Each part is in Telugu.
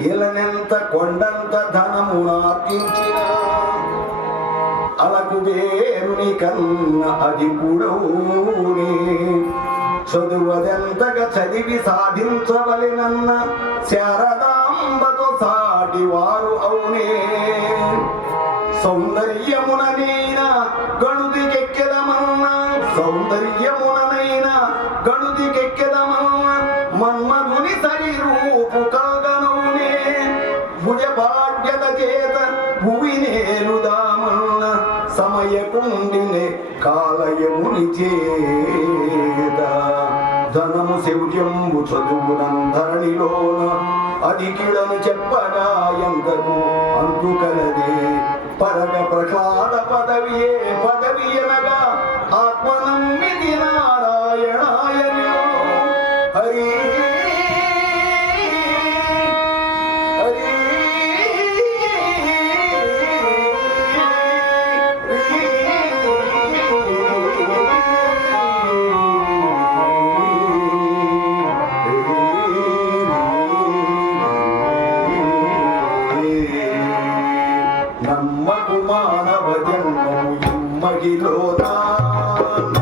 ఇలనెంత కొండంత ధనము ఆర్జించిన అలకు దేవుని కన్న అది కూడూరే చదువదెంతగా చదివి సాధించవలెనన్న శారదాంబతో సాటి వారు అవునే. సౌందర్యమున నీనా గణుదికెక్కెదమన్నా సౌందర్యమున నిచేత ధనము శౌర్యంబు చదువునంధరణిలోన అది కిళను చెప్పగా ఎంతకు అంతు కలదే. పరగ ప్రకాడ పదవియే పదవి? মহিলো দান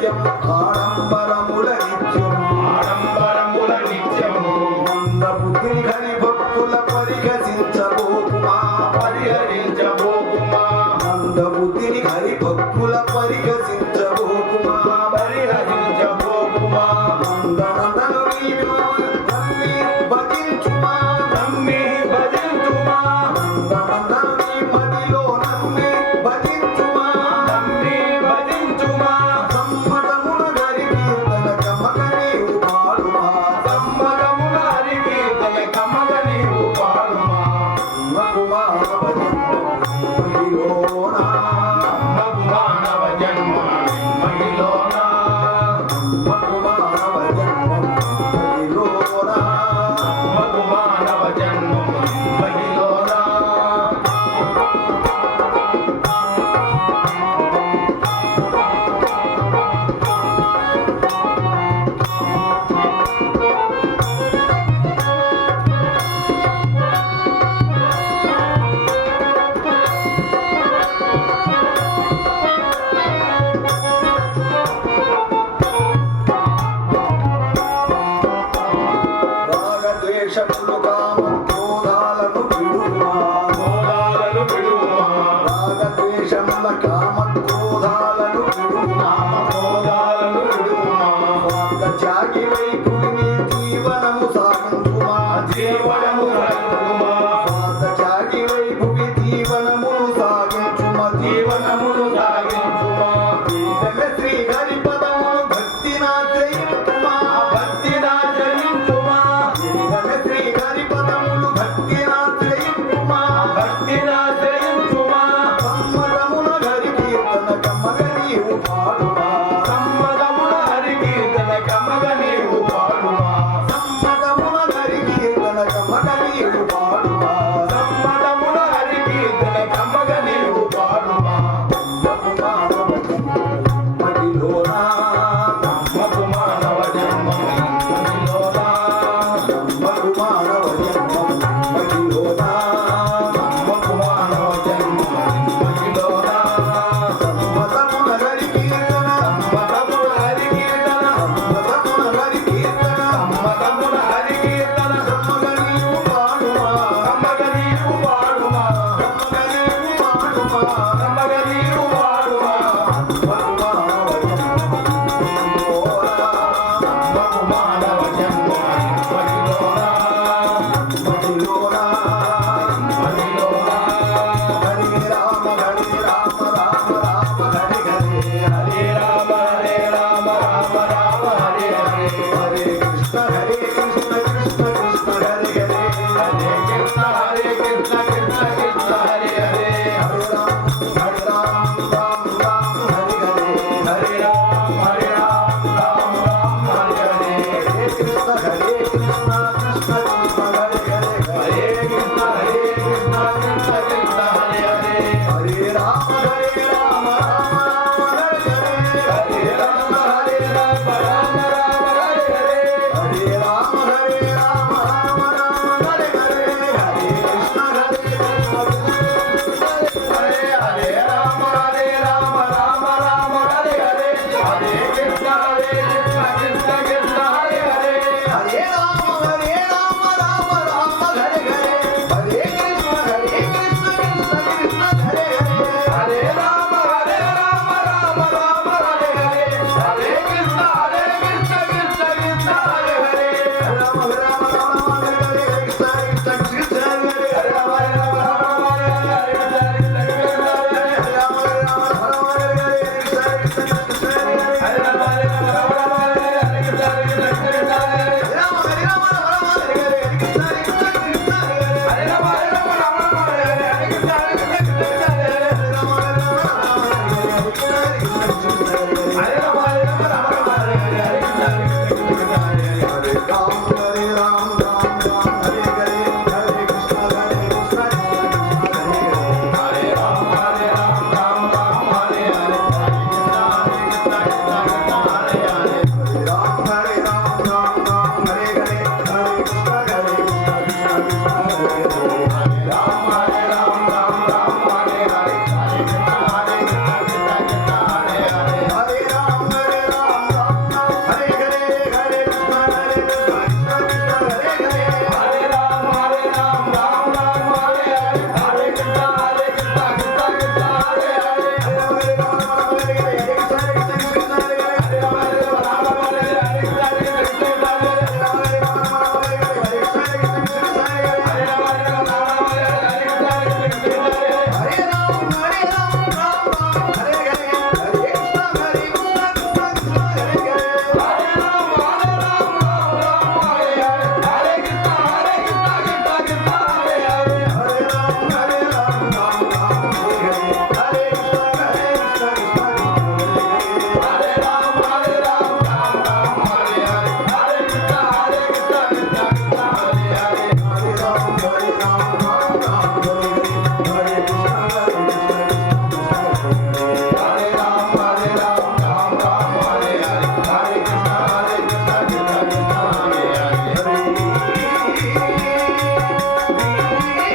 నిత్యం ఆడంబరముల నిత్యం ఆడంబరముల నిత్యము మంద బుద్ధి గని భక్తుల పరిహసించబోకుమా పరిహరించబోకుమా మంద బుద్ధిని హరి పరిహరించబో